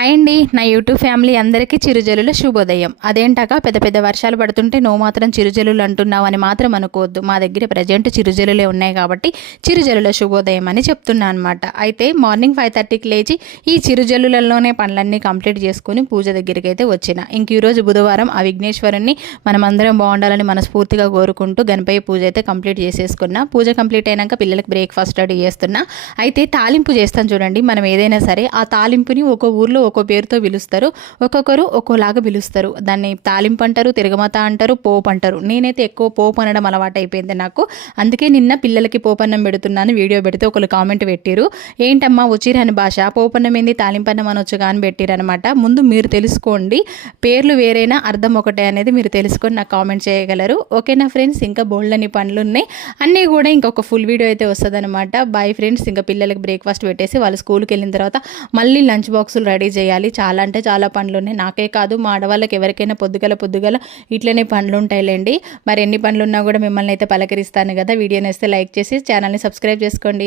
Hi అండి, నా YouTube family అందరికీ చిరుజల్లుల శుభోదయం. అదేంటాక పెద్ద పెద్ద వర్షాలు పడుతుంటే నువ్వు మాత్రం చిరుజల్లులు అంటున్నావు అని మాత్రం అనుకోవద్దు. మా దగ్గర ప్రజెంట్ చిరుజల్లులే ఉన్నాయి కాబట్టి చిరుజల్లుల శుభోదయం అని చెప్తున్నా అనమాట. అయితే మార్నింగ్ 5:30కి లేచి ఈ చిరుజల్లులలోనే పనులన్నీ కంప్లీట్ చేసుకుని పూజ దగ్గరికి అయితే వచ్చిన. ఇంక ఈరోజు బుధవారం ఆ విఘ్నేశ్వరుని మనమందరం బాగుండాలని మనస్ఫూర్తిగా కోరుకుంటూ గణపయ్య పూజ అయితే కంప్లీట్ చేసేసుకున్నా. పూజ కంప్లీట్ అయినాక పిల్లలకి బ్రేక్ఫాస్ట్ రెడీ చేస్తున్నా. అయితే తాలింపు చేస్తాం చూడండి. మనం ఏదైనా సరే ఆ తాలింపుని ఒక ఊర్లో ఒక్కో పేరుతో పిలుస్తారు, ఒక్కొక్కరు ఒక్కోలాగా పిలుస్తారు. దాన్ని తాలింపు అంటారు, తిరగమత అంటారు, పోపు అంటారు. నేనైతే ఎక్కువ పోపు అనడం అలవాటు అయిపోయింది నాకు. అందుకే నిన్న పిల్లలకి పోపన్నం పెడుతున్నాను వీడియో పెడితే ఒకరు కామెంట్ పెట్టిరు, ఏంటమ్మా వచ్చిరని భాష, పోపన్నం ఏంది తాలింపన్నం అనొచ్చుగా అని పెట్టిరనమాట. ముందు మీరు తెలుసుకోండి, పేర్లు వేరైనా అర్థం ఒకటే అనేది మీరు తెలుసుకొని నాకు కామెంట్ చేయగలరు. ఓకేనా ఫ్రెండ్స్? ఇంకా బోల్డని పనులు ఉన్నాయి, అన్నీ కూడా ఇంకొక ఫుల్ వీడియో అయితే వస్తుంది అనమాట. Boy friends. ఇంకా పిల్లలకి బ్రేక్ఫాస్ట్ పెట్టేసి వాళ్ళు స్కూల్కి వెళ్ళిన తర్వాత మళ్ళీ లంచ్ బాక్సులు రెడీ చేయాలి. చాలా అంటే చాలా పనులు ఉన్నాయి. నాకే కాదు, మా ఆడవాళ్ళకి ఎవరికైనా పొద్దుగల ఇట్లనే పనులు ఉంటాయిలేండి. మరి ఎన్ని పనులు ఉన్నా కూడా మిమ్మల్ని అయితే పలకరిస్తాను కదా. వీడియోని వస్తే లైక్ చేసి ఛానల్ని సబ్స్క్రైబ్ చేసుకోండి.